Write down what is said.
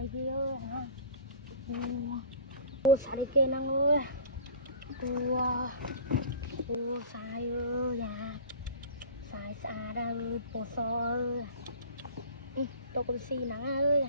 đây kia ơi ô xả đây kia năng ơi ô xài ơi nhà xài xả ra ơi bồ xò ơi tôi có xì nắng ơi